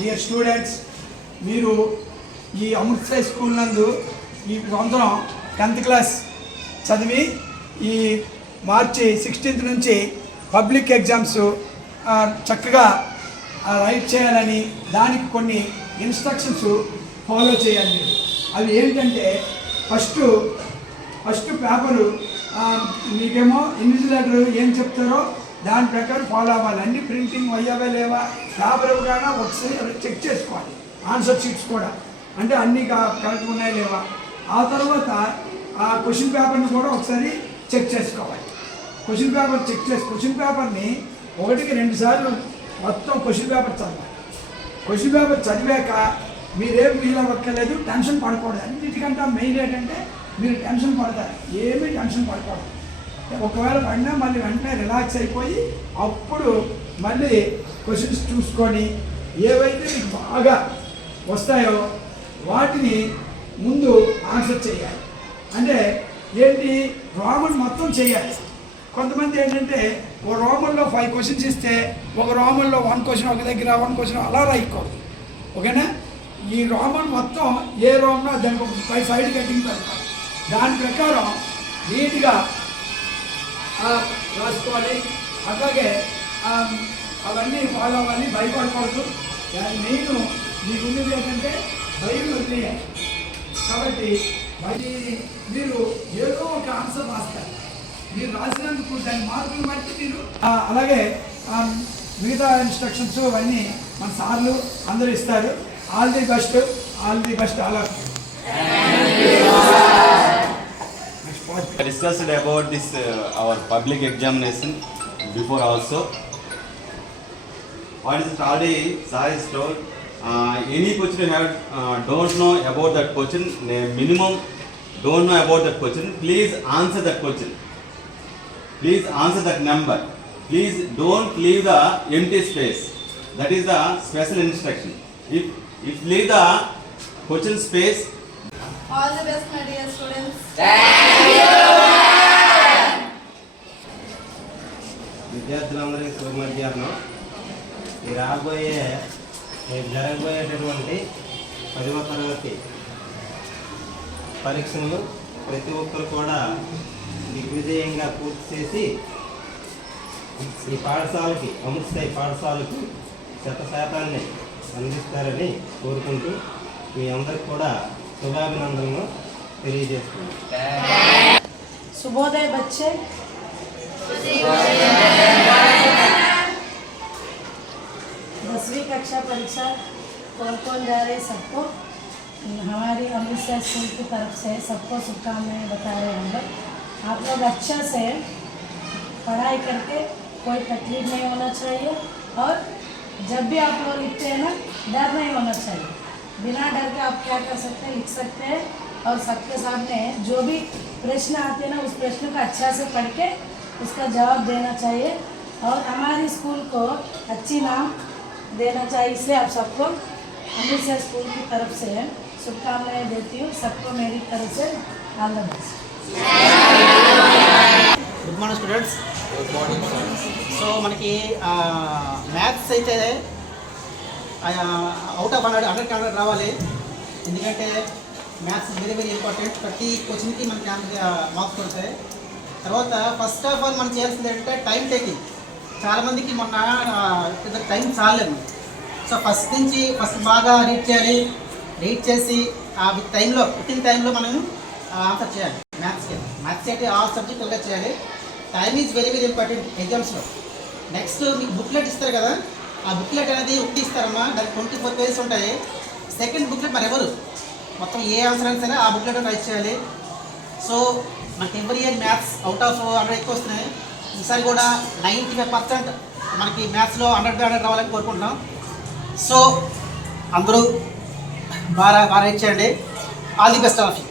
Dear students, మీరు ఈ Amritsar school నందు ఈ సంవత్సరం 10th క్లాస్ చదివి ఈ మార్చి 16th నుంచి పబ్లిక్ ఎగ్జామ్స్ చక్కగా రైట్ చేయాలని, దానికి కొన్ని ఇన్స్ట్రక్షన్స్ ఫాలో చేయాలి. అవి ఏంటంటే ఫస్ట్ పేపరు మీకేమో ఇన్విజిలేటర్ ఏం చెప్తారో దాని ప్రకారం ఫాలో అవ్వాలి. అన్ని ప్రింటింగ్ అయ్యావా లేవా, పేపర్ ఇవ్వగానే ఒకసారి చెక్ చేసుకోవాలి. ఆన్సర్ షీట్స్ కూడా అంటే అన్నీ కరెక్ట్గా ఉన్నాయా లేవా. ఆ తర్వాత ఆ క్వశ్చన్ పేపర్ని కూడా ఒకసారి చెక్ చేసుకోవాలి. క్వశ్చన్ పేపర్ని 1కి 2 సార్లు మొత్తం క్వశ్చన్ పేపర్ చదవాలి. క్వశ్చన్ పేపర్ చదివాక మీరేం ఫీల్ అవ్వక్కర్లేదు, టెన్షన్ పడకూడదు. అన్నిటికంటే మెయిన్ ఏంటంటే మీరు టెన్షన్ పడతారు, ఏమీ టెన్షన్ పడకూడదు. ఒకవేళ పడినా మళ్ళీ వెంటనే రిలాక్స్ అయిపోయి అప్పుడు మళ్ళీ క్వశ్చన్స్ చూసుకొని ఏవైతే మీకు బాగా వస్తాయో వాటిని ముందు ఆన్సర్ చేయాలి. అంటే ఏంటి, రోమన్ మొత్తం చేయాలి. కొంతమంది ఏంటంటే ఓ రోమన్లో 5 క్వశ్చన్స్ ఇస్తే ఒక రోమన్లో 1 క్వశ్చన్ ఒక దగ్గర 1 క్వశ్చన్ అలా రాయకూడదు. ఓకేనా? ఈ రోమన్ మొత్తం ఏ రోమనో దానికి ఒక 5 సైడ్ కటింగ్ పెడతాం. దాని ప్రకారం నీట్గా రాసుకోవాలి. అట్లాగే అవన్నీ ఫాలో అవ్వాలి, భయపడకూడదు. దాని మెయిన్ మీకు ఉన్నది ఏంటంటే భయం వదిలేయాలి. కాబట్టి మీరు ఏదో ఒక ఆన్సర్ రాస్తారు. మీరు రాసినందుకు దాని మార్కులు బట్టి మీరు అలాగే మిగతా ఇన్స్ట్రక్షన్స్ అవన్నీ మన సార్లు అందరూ ఇస్తారు. All the best all of you. I discussed about this our public examination before also. What is it already sir is told. Any question you have don't know about that question, minimum don't know about that question, please answer that question. Please answer that number. Please don't leave the empty space. That is the special instruction. If leave the question space. All the best, my dear students. విద్యార్థులందరికీ శుభ మధ్యాహ్నం. ఈ జరగబోయేటటువంటి 10వ తరగతి పరీక్షను ప్రతి ఒక్కరు కూడా దిగ్విజయంగా పూర్తి చేసి ఈ పాఠశాలకి అమృత్సర్ పాఠశాలకు 100% అందిస్తారని కోరుకుంటూ మీ అందరికి కూడా శుభాభినందనలు తెలియజేస్తున్నాను. శుభోదయ बच्चे, 10वीं कक्षा परीक्षा कौन जा रहे सबको हमारी अमृतसर स्कूल की तरफ से सबको शुभकामनाएं बता रहे हैं हम लोग. आप लोग अच्छा से पढ़ाई करके कोई तकलीफ नहीं होना चाहिए और जब भी आप लोग लिखते हैं ना, डर नहीं होना चाहिए. बिना डर के आप क्या कर सकते हैं, लिख सकते हैं और सबके सामने जो भी प्रश्न आते हैं ना उस प्रश्न का अच्छा से पढ़ के उसका जवाब देना चाहिए और हमारी स्कूल को अच्छी नाम देना चाहिए. इसलिए आप सबको अमृतसर स्कूल की तरफ से शुभकामनाएं देती हूँ. सबको मेरी तरफ से all the best. Good morning students. So మనకి మ్యాథ్స్ అయితే అవుట్ ఆఫ్ 100 రావాలి. ఎందుకంటే మ్యాథ్స్ వెరీ ఇంపార్టెంట్. ప్రతి క్వశ్చన్కి మనకి మార్క్స్ పడతాయి. తర్వాత ఫస్ట్ ఆఫ్ ఆల్ మనం చేయాల్సింది ఏంటంటే టైం టేకింగ్. చాలామందికి మొన్న టైం చాలేదు. సో ఫస్ట్ బాగా రీడ్ చేయాలి. రీడ్ చేసి ఆ టైంలో పుట్టిన టైంలో మనం ఆన్సర్ చేయాలి. మ్యాథ్స్ అయితే ఆల్ సబ్జెక్ట్ ఒకటే చేయాలి. టైం ఈజ్ వెరీ ఇంపార్టెంట్ ఎగ్జామ్స్లో. నెక్స్ట్ మీకు బుక్లెట్ ఇస్తారు కదా, ఆ బుక్లెట్ అనేది ఒకటి ఇస్తారమ్మా, దానికి 24 పేజెస్ ఉంటాయి. సెకండ్ బుక్లెట్ మరి ఎవరు మొత్తం ఏ ఆన్సర్ అయినా సరే ఆ బుక్లెట్ రైట్ చేయాలి. సో మనకి every year maths out of 100 ఎక్కువ వస్తున్నాయి. ఈసారి కూడా 95% మనకి మ్యాథ్స్లో 100 రావాలని కోరుకుంటున్నాం. సో అందరూ బాగా రైట్ చేయండి. All the best of you.